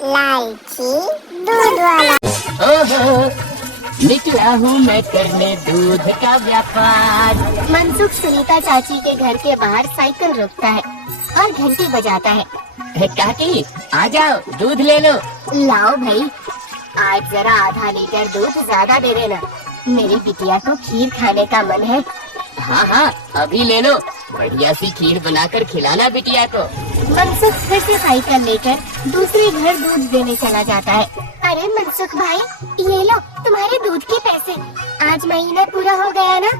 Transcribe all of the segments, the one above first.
लालची दूध वाला। ओहो, निकला हूँ मैं करने दूध का व्यापार। मनसुख सुनीता चाची के घर के बाहर साइकिल रोकता है और घंटी बजाता है। काकी आ जाओ, दूध ले लो। लाओ भाई, आज जरा आधा लीटर दूध ज्यादा दे देना, मेरी बिटिया को खीर खाने का मन है। हाँ हाँ, अभी ले लो, बढ़िया सी खीर बनाकर खिलाना बिटिया को। मनसुख फिर से साइकिल लेकर दूसरे घर दूध देने चला जाता है। अरे मनसुख भाई, ये लो तुम्हारे दूध के पैसे, आज महीना पूरा हो गया ना।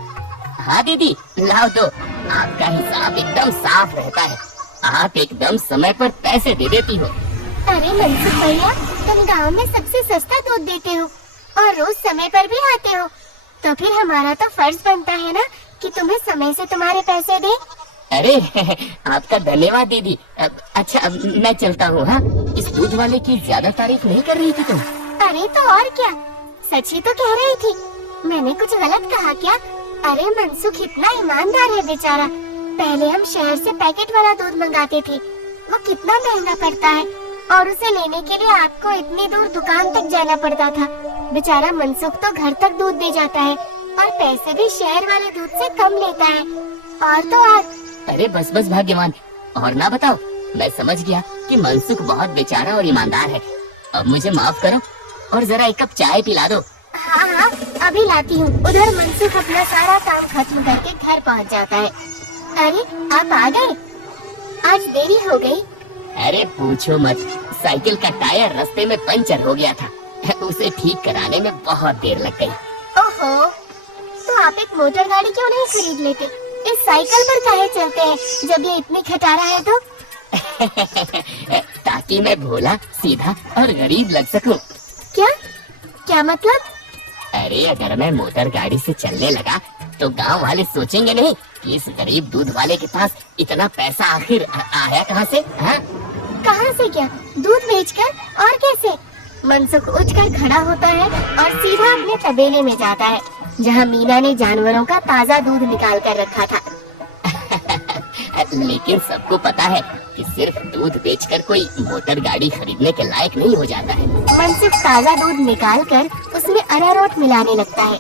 हाँ दीदी, लाओ दो, आपका हिसाब एकदम साफ रहता है, आप एकदम समय पर पैसे दे देती हो। अरे मनसुख भैया, तुम गांव में सबसे सस्ता दूध देते हो और रोज समय पर भी आते हो, तो फिर हमारा तो फर्ज बनता है ना कि तुम्हें समय से तुम्हारे पैसे दे। अरे आपका धन्यवाद दीदी। अच्छा, अब मैं चलता हूँ। हाँ, इस दूध वाले की ज्यादा तारीफ नहीं कर रही थी तुम? अरे तो और क्या, सच ही तो कह रही थी, मैंने कुछ गलत कहा क्या? अरे मनसुख इतना ईमानदार है बेचारा। पहले हम शहर से पैकेट वाला दूध मंगाते थे, वो कितना महंगा पड़ता है, और उसे लेने के लिए आपको इतनी दूर दुकान तक जाना पड़ता था। बेचारा मनसुख तो घर तक दूध दे जाता है और पैसे भी शहर वाले दूध से कम लेता है। और तो और। अरे बस बस भाग्यवान, और ना बताओ, मैं समझ गया कि मनसुख बहुत बेचारा और ईमानदार है। अब मुझे माफ करो और जरा एक कप चाय पिला दो। हाँ हाँ, अभी लाती हूँ। उधर मनसुख अपना सारा काम खत्म करके घर पहुँच जाता है। अरे आप आ गए, आज देरी हो गई। अरे पूछो मत, साइकिल का टायर रास्ते में पंचर हो गया था, उसे ठीक कराने में बहुत देर लग गई। ओहो, तो आप एक मोटर गाड़ी क्यों नहीं खरीद लेते? इस साइकिल पर काहे चलते हैं जब ये इतनी खटारा है तो? ताकि मैं भोला, सीधा और गरीब लग सकूं। क्या क्या मतलब? अरे अगर मैं मोटर गाड़ी से चलने लगा तो गांव वाले सोचेंगे नहीं कि इस गरीब दूध वाले के पास इतना पैसा आखिर आया कहाँ से? हाँ? कहाँ से क्या? दूध बेचकर और कैसे? मनसुख उठकर खड़ा होता है और सीधा अपने तबेले में जाता है, जहाँ मीना ने जानवरों का ताज़ा दूध निकाल कर रखा था। लेकिन सबको पता है कि सिर्फ दूध बेचकर कोई मोटर गाड़ी खरीदने के लायक नहीं हो जाता है। मनसुख ताज़ा दूध निकाल कर उसमें अरारोट मिलाने लगता है।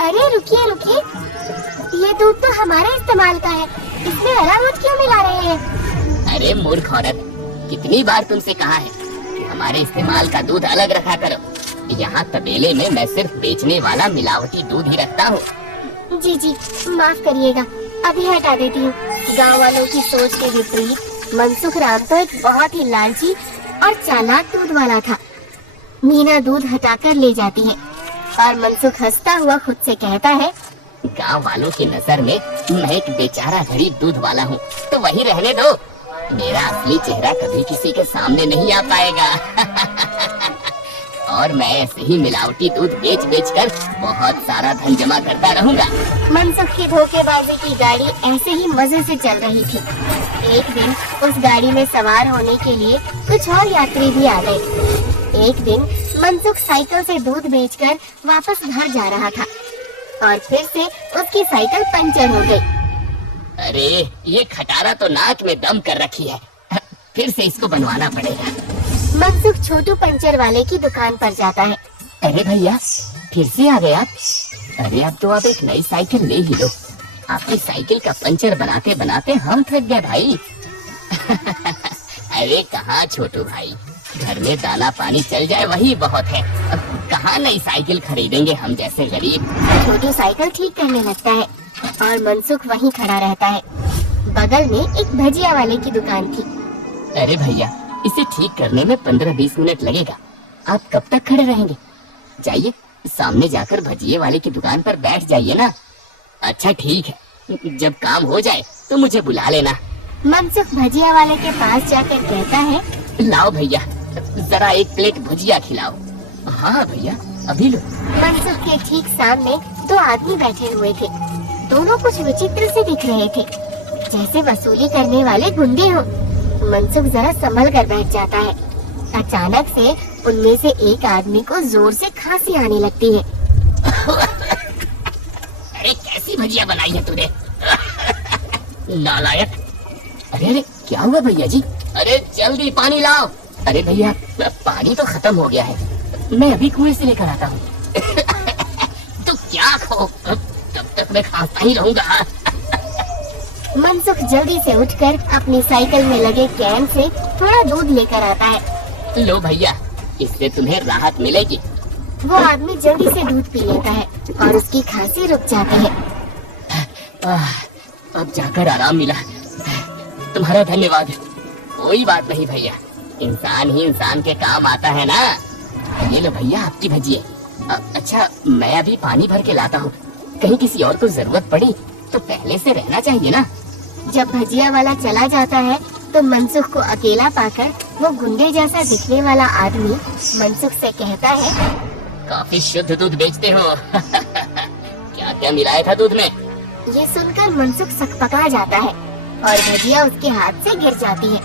अरे रुकिए रुकिए, ये दूध तो हमारे इस्तेमाल का है, इसमें अरारोट क्यों मिला रहे हैं? अरे मूर्ख औरत, कितनी बार तुमसे कहा है कि हमारे इस्तेमाल का दूध अलग रखा करो। यहाँ तबेले में मैं सिर्फ बेचने वाला मिलावटी दूध ही रखता हूँ। जी जी, माफ करिएगा, अभी हटा देती हूँ। गाँव वालों की सोच के विपरीत मनसुख राम तो एक बहुत ही लालची और चालाक दूध वाला था। मीना दूध हटाकर ले जाती है और मनसुख हंसता हुआ खुद से कहता है, गांव वालों की नजर में मैं एक बेचारा गरीब दूध वाला हूँ, तो वही रहने दो। मेरा असली चेहरा कभी किसी के सामने नहीं आ पाएगा। और मैं ऐसे ही मिलावटी दूध बेच बेच कर बहुत सारा धन जमा करता रहूंगा। मनसुख की धोखेबाजी की गाड़ी ऐसे ही मजे से चल रही थी। एक दिन उस गाड़ी में सवार होने के लिए कुछ और यात्री भी आ गए। एक दिन मनसुख साइकिल से दूध बेचकर वापस घर जा रहा था और फिर से उसकी साइकिल पंचर हो गई। अरे ये खटारा तो नाक में दम कर रखी है, फिर से इसको बनवाना पड़ेगा। मनसुख छोटू पंचर वाले की दुकान पर जाता है। अरे भैया, फिर से आ गए आप? अरे अब तो आप एक नई साइकिल ले ही लो, आपकी साइकिल का पंचर बनाते बनाते हम थक गए भाई। अरे कहाँ छोटू भाई, घर में दाना पानी चल जाए वही बहुत है, अब कहाँ नई साइकिल खरीदेंगे हम जैसे गरीब। छोटू साइकिल ठीक करने लगता है और मनसुख वहीं खड़ा रहता है। बगल में एक भजिया वाले की दुकान थी। अरे भैया, इसे ठीक करने में 15-20 मिनट लगेगा, आप कब तक खड़े रहेंगे? जाइए सामने जाकर भजिए वाले की दुकान पर बैठ जाइए ना। अच्छा ठीक है, जब काम हो जाए तो मुझे बुला लेना। मनसुख भजिया वाले के पास जाकर कहता है, लाओ भैया, जरा एक प्लेट भुजिया खिलाओ। हाँ भैया, अभी लो। मनसुख के ठीक सामने दो आदमी बैठे हुए थे। दोनों कुछ विचित्र से दिख रहे थे, जैसे वसूली करने वाले गुंडे हो। मनसुख जरा संभल कर बैठ जाता है। अचानक से उनमें से एक आदमी को जोर से खांसी आने लगती है। अरे कैसी भजिया बनाई है तूने? नालायक। अरे अरे क्या हुआ भैया जी? अरे जल्दी पानी लाओ। अरे भैया पानी तो खत्म हो गया है, मैं अभी कुएं से लेकर आता हूँ। तो क्या खो, तब तक मैं खाता ही रहूंगा। मनसुख जल्दी से उठकर अपनी साइकिल में लगे कैन से थोड़ा दूध लेकर आता है। लो भैया, इससे तुम्हें राहत मिलेगी। वो आदमी जल्दी से दूध पी लेता है और उसकी खांसी रुक जाती है। अब जाकर आराम मिला, तुम्हारा धन्यवाद। कोई बात नहीं भैया, इंसान ही इंसान के काम आता है ना। ये लो भैया आपकी भजिए। अच्छा मैं अभी पानी भर के लाता हूँ, कहीं किसी और को जरूरत पड़ी तो पहले से रहना चाहिए ना। जब भजिया वाला चला जाता है तो मनसुख को अकेला पाकर वो गुंडे जैसा दिखने वाला आदमी मनसुख से कहता है, काफी शुद्ध दूध बेचते हो। क्या क्या मिलाया था दूध में? ये सुनकर मनसुख सकपका जाता है और भजिया उसके हाथ से गिर जाती है।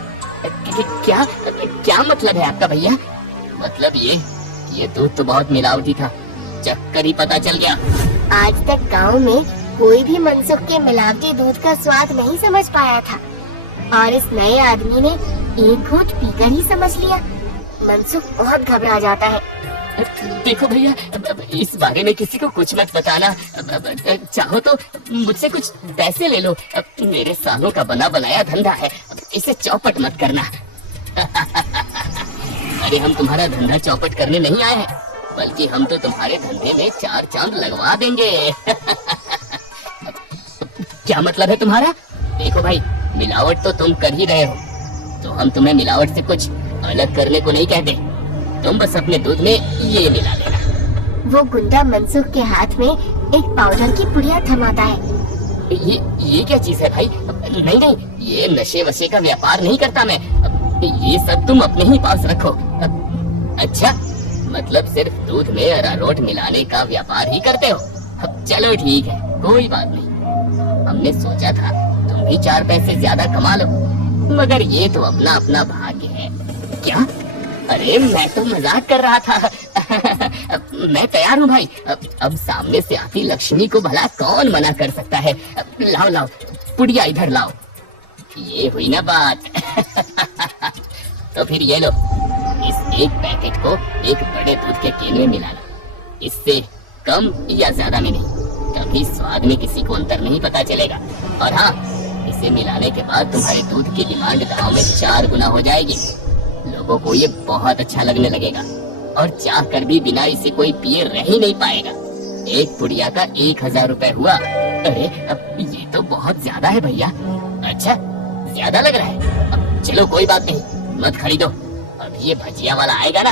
क्या क्या मतलब है आपका भैया? मतलब ये दूध तो बहुत मिलावटी था, चक्कर ही पता चल गया। आज तक गांव में कोई भी मनसुख के मिलावटी दूध का स्वाद नहीं समझ पाया था और इस नए आदमी ने एक घूंट पीकर ही समझ लिया। मनसुख बहुत घबरा जाता है। देखो भैया, इस बारे में किसी को कुछ मत बताना। चाहो तो मुझसे कुछ पैसे ले लो, मेरे सालों का बना बनाया धंधा है, इसे चौपट मत करना। अरे हम तुम्हारा धंधा चौपट करने नहीं आए हैं, बल्कि हम तो तुम्हारे धंधे में 4 चांद लगवा देंगे। क्या मतलब है तुम्हारा? देखो भाई, मिलावट तो तुम कर ही रहे हो, तो हम तुम्हें मिलावट से कुछ अलग करने को नहीं कहते। तुम बस अपने दूध में ये मिला लेना। वो गुंडा मनसुख के हाथ में एक पाउडर की पुड़िया थमाता है। ये क्या चीज है भाई? नहीं नहीं, ये नशे वशे का व्यापार नहीं करता मैं। ये सब तुम अपने ही पास रखो। अच्छा, मतलब सिर्फ दूध में अरारोट मिलाने का व्यापार ही करते हो? चलो ठीक है, कोई बात नहीं। हमने सोचा था तुम भी 4 पैसे ज्यादा कमा लो, मगर ये तो अपना अपना भाग्य है। क्या? अरे मैं तो मजाक कर रहा था। मैं तैयार हूँ भाई। अब सामने से आती लक्ष्मी को भला कौन मना कर सकता है। लाओ लाओ पुड़िया इधर लाओ। ये हुई ना बात। तो फिर ये लो, इस एक पैकेट को एक बड़े दूध के केन में मिलाना। इससे कम या ज्यादा में नहीं, कभी स्वाद में किसी को अंतर नहीं पता चलेगा। और हाँ, इसे मिलाने के बाद तुम्हारे दूध की डिमांड गांव में 4 गुना हो जाएगी। लोगों को ये बहुत अच्छा लगने लगेगा और चाह कर भी बिना इसे कोई पिए रह ही नहीं पाएगा। एक पुड़िया का 1000 रुपए हुआ। अरे अब ये तो बहुत ज्यादा है भैया। अच्छा, ज्यादा लग रहा है? अब चलो कोई बात नहीं, मत खरीदो। अब ये भजिया वाला आएगा ना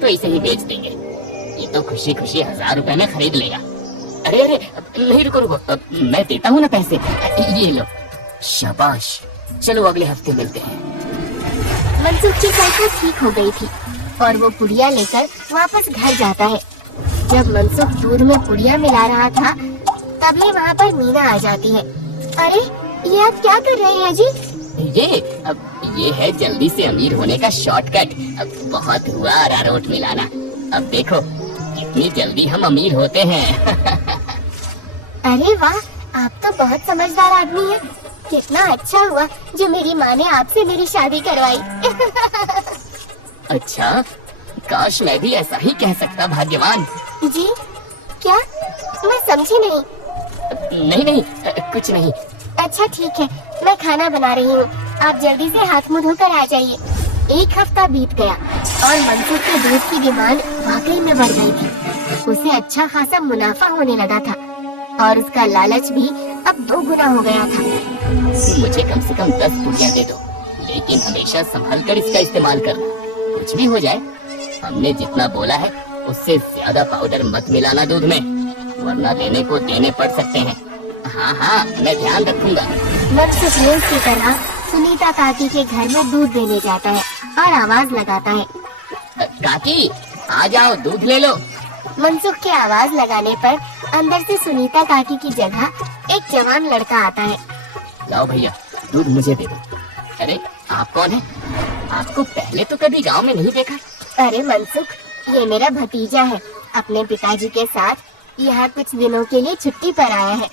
तो इसे ही बेच देंगे। ये तो खुशी खुशी 1000 रुपए में खरीद लेगा। अरे अरे नहीं, रुको रुको, मैं देता हूँ ना पैसे। ये लो। शाबाश, चलो अगले हफ्ते मिलते हैं। मनसुख की साइकिल ठीक हो गई थी और वो पुड़िया लेकर वापस घर जाता है। जब मनसुख दूध में पुड़िया मिला रहा था, तभी वहाँ पर मीना आ जाती है। अरे ये आप क्या कर रहे हैं जी? ये है जल्दी से अमीर होने का शॉर्टकट। अब बहुत हुआ अरारोट मिलाना, अब देखो कितनी जल्दी हम अमीर होते हैं। अरे वाह, आप तो बहुत समझदार आदमी हैं। कितना अच्छा हुआ जो मेरी माँ ने आपसे मेरी शादी करवाई। अच्छा, काश मैं भी ऐसा ही कह सकता भाग्यवान। जी क्या? मैं समझी नहीं। नहीं नहीं, कुछ नहीं। अच्छा ठीक है, मैं खाना बना रही हूँ, आप जल्दी से हाथ मुँह धोकर आ जाइए। 1 हफ्ता बीत गया और मनसुख के दूध की डिमांड वाकई में बढ़ गई थी। उसे अच्छा खासा मुनाफा होने लगा था और उसका लालच भी अब 2 गुना हो गया था। मुझे कम से कम 10 पुड़िया दे दो, लेकिन हमेशा संभल कर इसका इस्तेमाल करना। कुछ भी हो जाए, हमने जितना बोला है उससे ज्यादा पाउडर मत मिलाना दूध में, वरना देने को देने पड़ सकते हैं। हाँ हाँ, मैं ध्यान रखूंगा। मनसुख रोज की तरह सुनीता काकी के घर में दूध देने जाता है और आवाज लगाता है, काकी आ जाओ, दूध ले लो। मनसुख के आवाज लगाने पर अंदर से सुनीता काकी की जगह एक जवान लड़का आता है। लाओ भैया, दूध मुझे दे दो। अरे आप कौन है? आपको पहले तो कभी गांव में नहीं देखा। अरे मनसुख, ये मेरा भतीजा है, अपने पिताजी के साथ यहाँ कुछ दिनों के लिए छुट्टी पर आया है।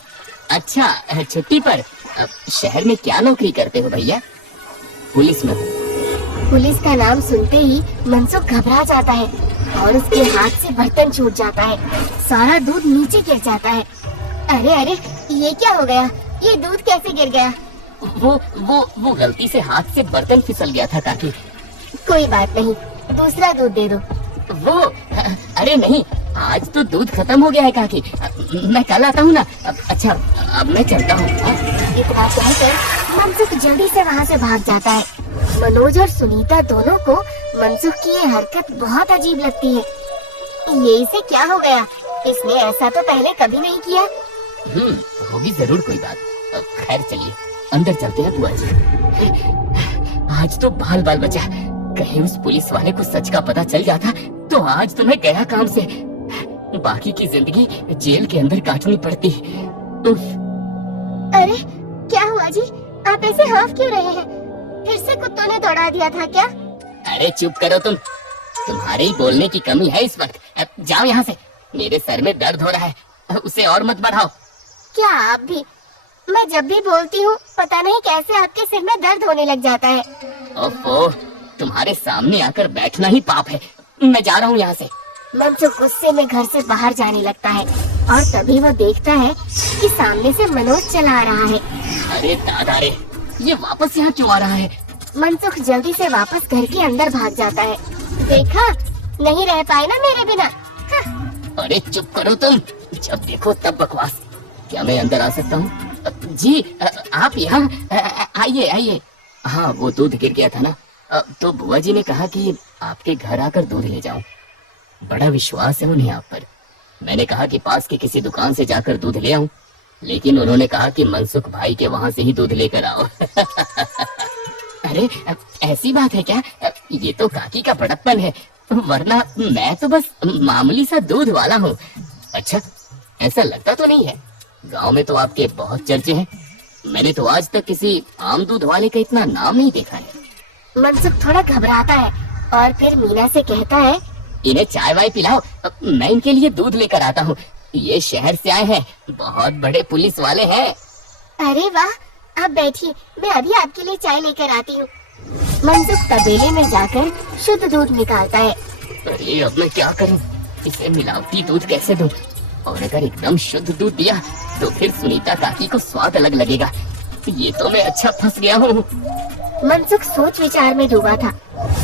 अच्छा, छुट्टी पर? अब शहर में क्या नौकरी करते हो भैया? पुलिस में हूँ। पुलिस का नाम सुनते ही मनसुख घबरा जाता है और उसके हाथ से बर्तन छूट जाता है। सारा दूध नीचे गिर जाता है। अरे अरे, ये क्या हो गया? ये दूध कैसे गिर गया? वो गलती से हाथ से बर्तन फिसल गया था काकी। कोई बात नहीं, दूसरा दूध दे दो। वो अरे नहीं, आज तो दूध खत्म हो गया है काकी। मैं कल आता हूँ ना। अच्छा, अब मैं चलता हूँ। इतना कहकर मनसुख जल्दी से वहाँ से भाग जाता है। मनोज और सुनीता दोनों को मनसुख की ये हरकत बहुत अजीब लगती है। ये इसे क्या हो गया? इसने ऐसा तो पहले कभी नहीं किया। होगी जरूर कोई बात। खैर चलिए अंदर चलते हैं बुआ जी। आज तो बाल बाल बचा। कहीं उस पुलिस वाले को सच का पता चल जाता तो आज तो मैं गया काम से। बाकी की जिंदगी जेल के अंदर काटनी पड़ती। अरे क्या हुआ जी? आप ऐसे हाफ क्यों रहे हैं? फिर से कुत्तों ने दौड़ा दिया था क्या? अरे चुप करो तुम। तुम्हारे ही बोलने की कमी है इस वक्त। जाओ यहाँ से। मेरे सर में दर्द हो रहा है, उसे और मत बढ़ाओ। क्या आप भी? मैं जब भी बोलती हूँ पता नहीं कैसे आपके सिर में दर्द होने लग जाता है। ओफो, तुम्हारे सामने आकर बैठना ही पाप है। मैं जा रहा हूँ यहाँ से। मनसुख गुस्से में घर से बाहर जाने लगता है और तभी वो देखता है कि सामने से मनोज चला आ रहा है। अरे दादा रे, ये वापस यहाँ क्यों आ रहा है? मनसुख जल्दी से वापस घर के अंदर भाग जाता है। देखा, नहीं रह पाए ना मेरे बिना। अरे चुप करो तुम, जब देखो तब बकवास। क्या मैं अंदर आ सकता हूँ? जी आप यहाँ आइए आइए। हाँ, वो दूध गिर गया था ना, तो बुआ जी ने कहा कि आपके घर आकर दूध ले जाऊं। बड़ा विश्वास है उन्हें आप पर। मैंने कहा कि पास के किसी दुकान से जाकर दूध ले आऊं, लेकिन उन्होंने कहा कि मनसुख भाई के वहाँ से ही दूध लेकर आओ। अरे ऐसी बात है क्या? ये तो काकी का बड़प्पन है, वरना मैं तो बस मामूली सा दूध वाला हूँ। अच्छा, ऐसा लगता तो नहीं है। गांव में तो आपके बहुत चर्चे हैं। मैंने तो आज तक किसी आम दूध वाले का इतना नाम नहीं देखा है। मनसुख थोड़ा घबराता है और फिर मीना से कहता है, इन्हें चाय वाय पिलाओ, मैं इनके लिए दूध लेकर आता हूँ। ये शहर से आए हैं, बहुत बड़े पुलिस वाले हैं। अरे वाह, आप बैठिए, मैं अभी आपके लिए चाय लेकर आती हूँ। मनसुख तबेले में जाकर शुद्ध दूध निकालता है। अरे अब मैं क्या करूँ? इसे मिलावटी दूध कैसे दूँ? और अगर एकदम शुद्ध दूध दिया तो फिर सुनीता काकी को स्वाद अलग लगेगा। ये तो मैं अच्छा फंस गया हूँ। मनसुख सोच विचार में डूबा था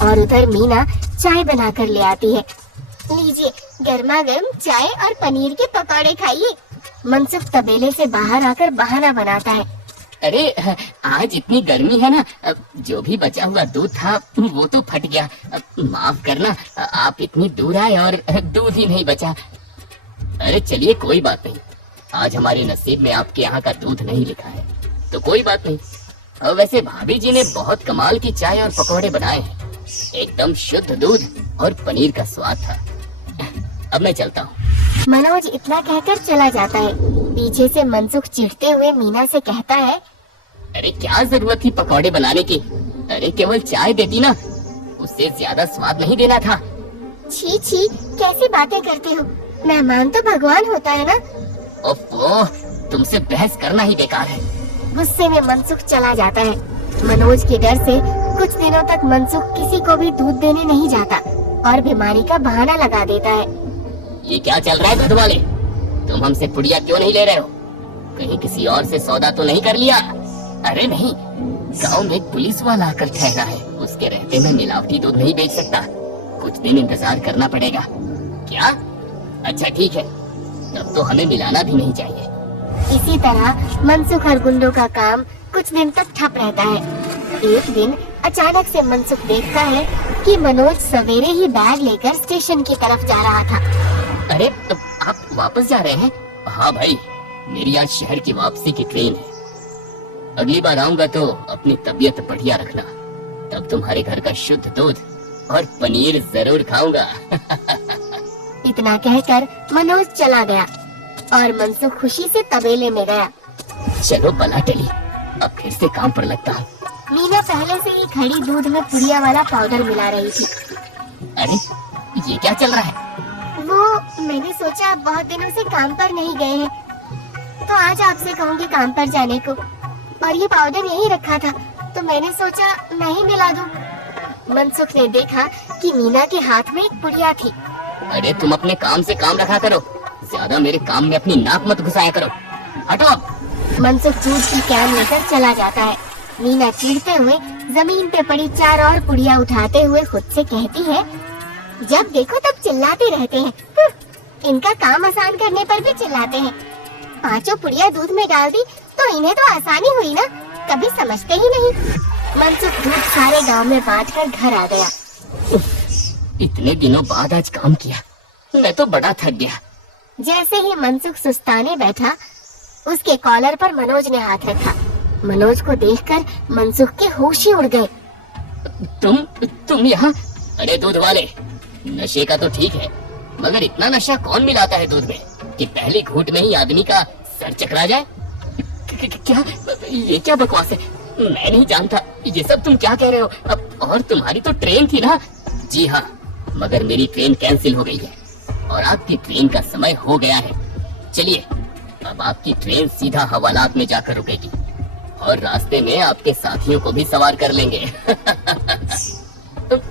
और उधर मीना चाय बनाकर ले आती है। लीजिए, गर्मा गर्म चाय और पनीर के पकौड़े खाइए। मनसुख तबेले से बाहर आकर बहाना बनाता है। अरे आज इतनी गर्मी है ना, जो भी बचा हुआ दूध था वो तो फट गया। माफ करना, आप इतनी दूर आए और दूध ही नहीं बचा। अरे चलिए कोई बात नहीं, आज हमारे नसीब में आपके यहाँ का दूध नहीं लिखा है तो कोई बात नहीं। वैसे भाभी जी ने बहुत कमाल की चाय और पकौड़े बनाए हैं। एकदम शुद्ध दूध और पनीर का स्वाद था। अब मैं चलता हूँ। मनोज इतना कहकर चला जाता है। पीछे से मनसुख चिढ़ते हुए मीना से कहता है, अरे क्या जरूरत थी पकौड़े बनाने की? अरे केवल चाय देती ना, उससे ज्यादा स्वाद नहीं देना था। छी छी, कैसी बातें करते हो? मेहमान तो भगवान होता है ना। ओफो, तुमसे बहस करना ही बेकार है। गुस्से में मनसुख चला जाता है। मनोज के डर से कुछ दिनों तक मनसुख किसी को भी दूध देने नहीं जाता और बीमारी का बहाना लगा देता है। ये क्या चल रहा है भदवाले? तुम हमसे पुड़िया क्यों नहीं ले रहे हो? कहीं किसी और से सौदा तो नहीं कर लिया? अरे नहीं, गांव में एक पुलिस वाला आकर ठहरा है, उसके रहते मैं मिलावटी दूध नहीं बेच सकता। कुछ दिन इंतजार करना पड़ेगा। क्या? अच्छा ठीक है, तब तो हमें मिलाना भी नहीं चाहिए। इसी तरह मनसुख और गुंडों का काम कुछ दिन तक ठप रहता है। एक दिन अचानक से मनसुख देखता है कि मनोज सवेरे ही बैग लेकर स्टेशन की तरफ जा रहा था। अरे आप वापस जा रहे हैं? हाँ भाई, मेरी आज शहर की वापसी की ट्रेन है। अगली बार आऊंगा तो अपनी तबीयत बढ़िया रखना, तब तुम्हारे घर का शुद्ध दूध और पनीर जरूर खाऊंगा। इतना कहकर मनोज चला गया और मनसुख खुशी से तबेले में गया। चलो बला टली, अब फिर से काम पर लगता हूँ। मीना पहले से ही खड़ी दूध में पुड़िया वाला पाउडर मिला रही थी। अरे ये क्या चल रहा है? वो मैंने सोचा आप बहुत दिनों से काम पर नहीं गए हैं, तो आज आपसे कहूँगी काम पर जाने को। और ये पाउडर यहीं रखा था तो मैंने सोचा मैं ही मिला दूं। मनसुख ने देखा कि मीना के हाथ में एक पुड़िया थी। अरे तुम अपने काम से काम रखा करो, ज्यादा मेरे काम में अपनी नाक मत घुसाया करो। हटो अब। मनसुख दूध की कैन लेकर चला जाता है। मीना चीढ़ते हुए जमीन पे पड़ी 4 और पुड़िया उठाते हुए खुद से कहती है, जब देखो तब चिल्लाते रहते हैं। इनका काम आसान करने पर भी चिल्लाते हैं। 5 पुड़िया दूध में डाल दी तो इन्हें तो आसानी हुई ना, कभी समझते ही नहीं। मनसुख दूध सारे गांव में बांटकर घर आ गया। इतने दिनों बाद आज काम किया, मैं तो बड़ा थक गया। जैसे ही मनसुख सुस्ताने बैठा, उसके कॉलर पर मनोज ने हाथ रखा। मनोज को देखकर मनसुख के होश ही उड़ गए। तुम यहाँ? अरे दूध वाले, नशे का तो ठीक है, मगर इतना नशा कौन मिलाता है दूध में कि पहली घूंट में ही आदमी का सर चकरा जाए? क्या ये क्या बकवास है? मैं नहीं जानता ये सब तुम क्या कह रहे हो। अब और तुम्हारी तो ट्रेन थी ना? जी हाँ, मगर मेरी ट्रेन कैंसिल हो गई है और आपकी ट्रेन का समय हो गया है। चलिए, अब आपकी ट्रेन सीधा हवालात में जाकर रुकेगी और रास्ते में आपके साथियों को भी सवार कर लेंगे।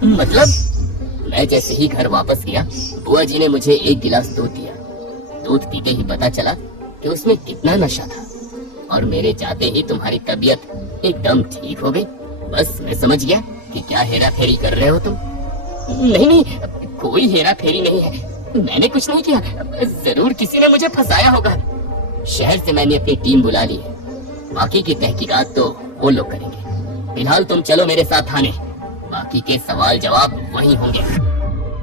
मतलब मैं जैसे ही घर वापस गया, बुआ जी ने मुझे 1 गिलास दूध दिया। दूध पीते ही पता चला कि उसमें कितना नशा था और मेरे जाते ही तुम्हारी तबीयत एकदम ठीक हो गई। बस मैं समझ गया कि क्या हेरा फेरी कर रहे हो तुम। नहीं, कोई हेरा फेरी नहीं है, मैंने कुछ नहीं किया। जरूर किसी ने मुझे फंसाया होगा। शहर से मैंने अपनी टीम बुला ली है, बाकी की तहकीकात तो वो लोग करेंगे। फिलहाल तुम चलो मेरे साथ थाने, बाकी के सवाल जवाब वहीं होंगे।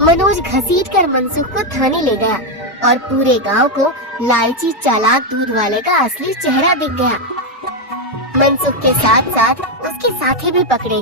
मनोज घसीटकर मनसुख को थाने ले गया और पूरे गांव को लालची चालाक दूध वाले का असली चेहरा दिख गया। मनसुख के साथ साथ उसके साथी भी पकड़े।